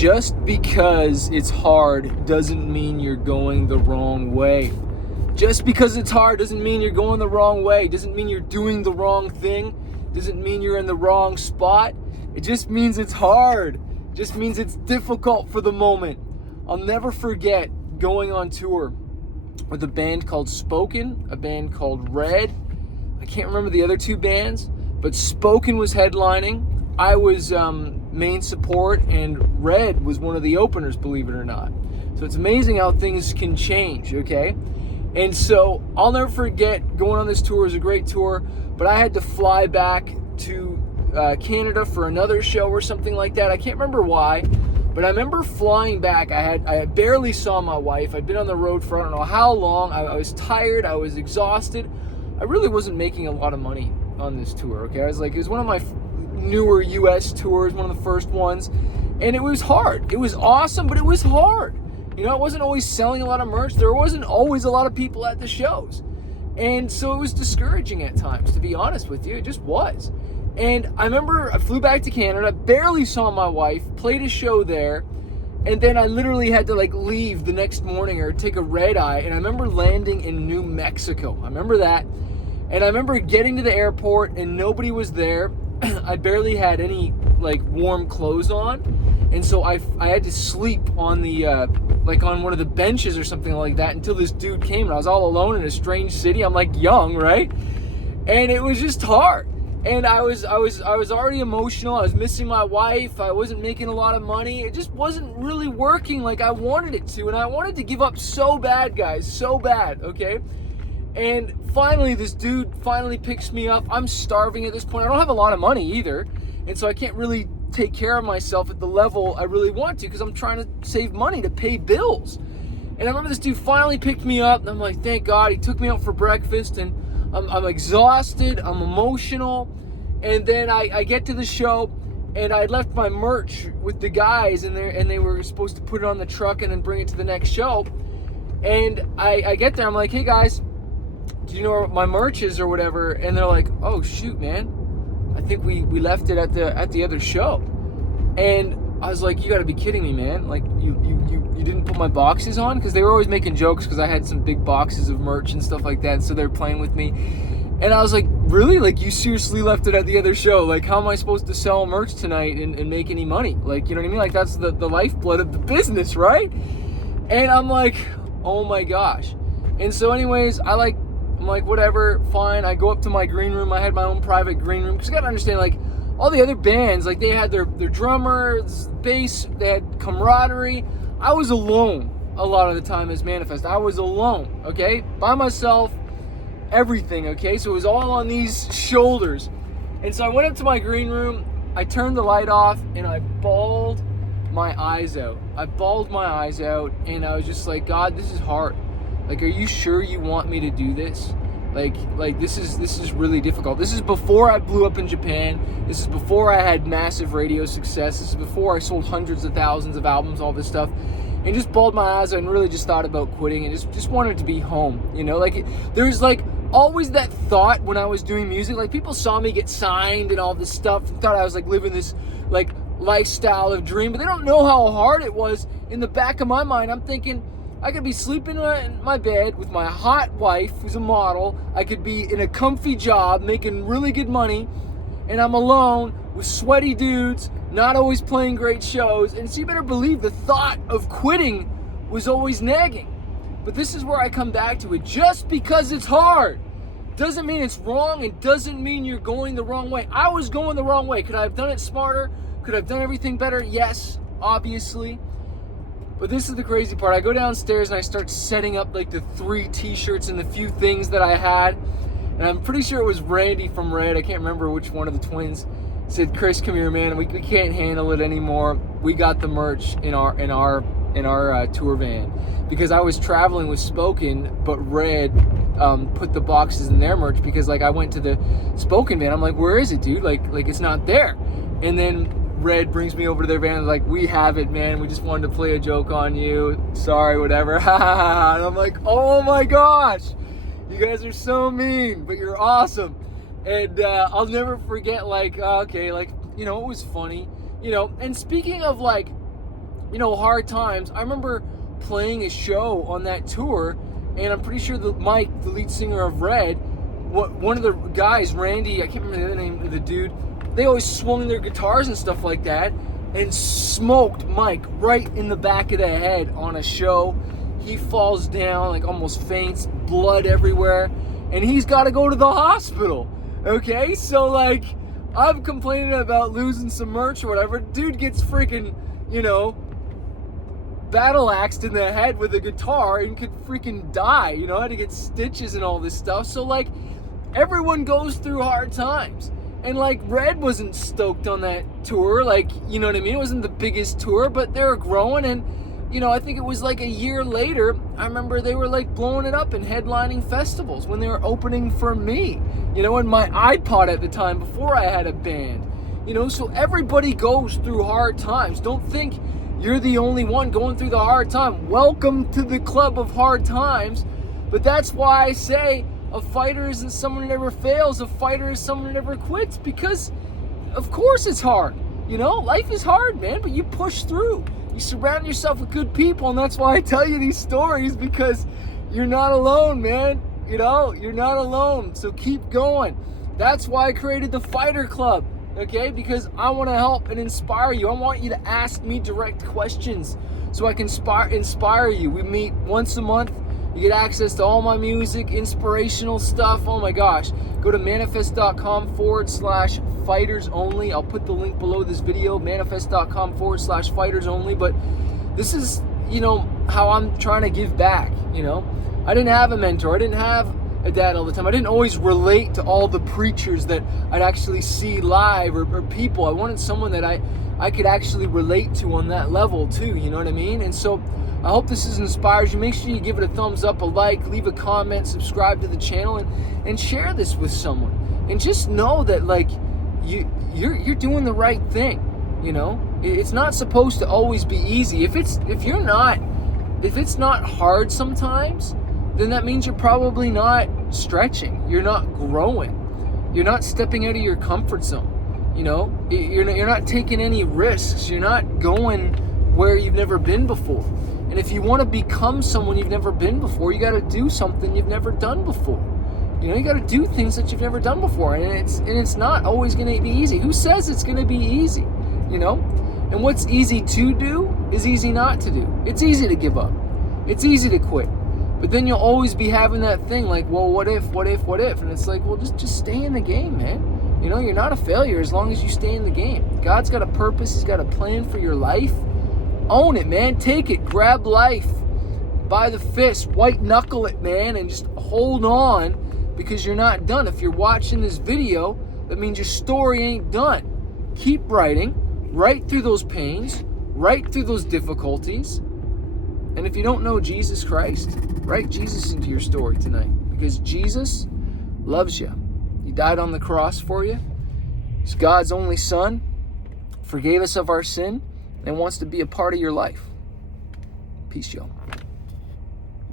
Just because it's hard doesn't mean you're going the wrong way. Just because it's hard doesn't mean you're going the wrong way. Doesn't mean you're doing the wrong thing. Doesn't mean you're in the wrong spot. It just means it's hard. It just means it's difficult for the moment. I'll never forget going on tour with a band called Spoken, a band called Red. I can't remember the other two bands, but Spoken was headlining. I was main support, and Red was one of the openers, believe it or not. So it's amazing how things can change, okay? And so I'll never forget going on this tour. It was a great tour, but I had to fly back to Canada for another show or something like that. I can't remember why, but I remember flying back. I barely saw my wife. I'd been on the road for I don't know how long. I was tired. I was exhausted. I really wasn't making a lot of money on this tour, okay? It was one of my newer US tours, one of the first ones, and it was hard. It was awesome, but it was hard. You know, I wasn't always selling a lot of merch. There wasn't always a lot of people at the shows. And so it was discouraging at times, to be honest with you. It just was. And I remember I flew back to Canada, barely saw my wife, played a show there, and then I literally had to leave the next morning or take a red eye. And I remember landing in New Mexico. I remember that. And I remember getting to the airport and nobody was there. I barely had any warm clothes on, and so I had to sleep on the on one of the benches or something like that until this dude came, and I was all alone in a strange city. I'm young, right? And it was just hard. And I was already emotional. I was missing my wife. I wasn't making a lot of money. It just wasn't really working like I wanted it to, and I wanted to give up so bad, guys, so bad, okay? And finally, this dude finally picks me up. I'm starving at this point. I don't have a lot of money either. And so I can't really take care of myself at the level I really want to because I'm trying to save money to pay bills. And I remember this dude finally picked me up. And I'm like, thank God. He took me out for breakfast. And I'm exhausted. I'm emotional. And then I get to the show. And I left my merch with the guys. And they were supposed to put it on the truck and then bring it to the next show. And I get there. I'm like, hey, guys. Do you know where my merch is or whatever? And they're like, oh shoot, man, I think we left it at the other show. And I was like, you gotta be kidding me, man. You didn't put my boxes on? Because they were always making jokes because I had some big boxes of merch and stuff like that, so they're playing with me. And I was like, really? You seriously left it at the other show? How am I supposed to sell merch tonight and make any money? You know what I mean? That's the lifeblood of the business, right? And I'm like, oh my gosh. And so anyways, I'm like, whatever, fine. I go up to my green room. I had my own private green room. Because you got to understand, all the other bands, they had their drummers, bass, they had camaraderie. I was alone a lot of the time as Manifest. I was alone, okay? By myself, everything, okay? So it was all on these shoulders. And so I went up to my green room. I turned the light off, and I bawled my eyes out. And I was just like, God, this is hard. Are you sure you want me to do this? This is really difficult. This is before I blew up in Japan. This is before I had massive radio success. This is before I sold hundreds of thousands of albums, all this stuff. And just bawled my eyes out and really just thought about quitting and just wanted to be home. You know, there's always that thought when I was doing music. People saw me get signed and all this stuff, thought I was living this lifestyle of dream, but they don't know how hard it was. In the back of my mind, I'm thinking, I could be sleeping in my bed with my hot wife, who's a model. I could be in a comfy job, making really good money, and I'm alone with sweaty dudes, not always playing great shows. And so you better believe the thought of quitting was always nagging. But this is where I come back to it. Just because it's hard doesn't mean it's wrong. It doesn't mean you're going the wrong way. I was going the wrong way. Could I have done it smarter? Could I have done everything better? Yes, obviously. But this is the crazy part. I go downstairs and I start setting up the 3 t-shirts and the few things that I had. And I'm pretty sure it was Randy from Red. I can't remember which one of the twins said, Chris, come here, man. We can't handle it anymore. We got the merch in our tour van. Because I was traveling with Spoken, but Red put the boxes in their merch because I went to the Spoken van. I'm like, where is it, dude? It's not there. And then Red brings me over to their van and we have it, man. We just wanted to play a joke on you. Sorry, whatever. And I'm like, oh my gosh. You guys are so mean, but you're awesome. And I'll never forget, okay, it was funny. And speaking of hard times. I remember playing a show on that tour, and I'm pretty sure Mike, the lead singer of Red, one of the guys, Randy, I can't remember the name of the dude, they always swung their guitars and stuff like that, and smoked Mike right in the back of the head on a show. He falls down, like almost faints, blood everywhere, and he's got to go to the hospital. Okay, so like, I'm complaining about losing some merch or whatever. Dude gets freaking, battle axed in the head with a guitar and could freaking die. Had to get stitches and all this stuff. So like, everyone goes through hard times. And like, Red wasn't stoked on that tour. Like, you know what I mean? It wasn't the biggest tour, but they were growing. And, I think it was like a year later, I remember they were like blowing it up and headlining festivals when they were opening for me. And my iPod at the time before I had a band. So everybody goes through hard times. Don't think you're the only one going through the hard time. Welcome to the club of hard times. But that's why I say a fighter isn't someone who never fails. A fighter is someone who never quits, because of course it's hard. Life is hard, man, but you push through. You surround yourself with good people, and that's why I tell you these stories, because you're not alone, man. You're not alone. So keep going. That's why I created the Fighter Club. Okay, because I want to help and inspire you. I want you to ask me direct questions so I can inspire you. We meet once a month. You get access to all my music, inspirational stuff. Oh my gosh. Go to manifest.com/fighters only. I'll put the link below this video, manifest.com/fighters only. But this is, how I'm trying to give back. I didn't have a mentor. I didn't have a dad all the time. I didn't always relate to all the preachers that I'd actually see live or people. I wanted someone that I could actually relate to on that level too, you know what I mean? And so I hope this inspires you. Make sure you give it a thumbs up, a like, leave a comment, subscribe to the channel, and share this with someone. And just know that like you're doing the right thing. It's not supposed to always be easy. If it's not hard sometimes, then that means you're probably not stretching. You're not growing. You're not stepping out of your comfort zone. You're not taking any risks. You're not going where you've never been before. And if you want to become someone you've never been before, you got to do something you've never done before. You got to do things that you've never done before, and it's not always going to be easy. Who says it's going to be easy? And what's easy to do is easy not to do. It's easy to give up. It's easy to quit. But then you'll always be having that thing like, well, what if? And it's like, well, just stay in the game, man. You're not a failure as long as you stay in the game. God's got a purpose. He's got a plan for your life. Own it, man. Take it. Grab life by the fist. White knuckle it, man, and just hold on, because you're not done. If you're watching this video, that means your story ain't done. Keep writing. Write through those pains. Write through those difficulties. And if you don't know Jesus Christ, write Jesus into your story tonight, because Jesus loves you. He died on the cross for you. He's God's only Son, forgave us of our sin, and wants to be a part of your life. Peace, y'all.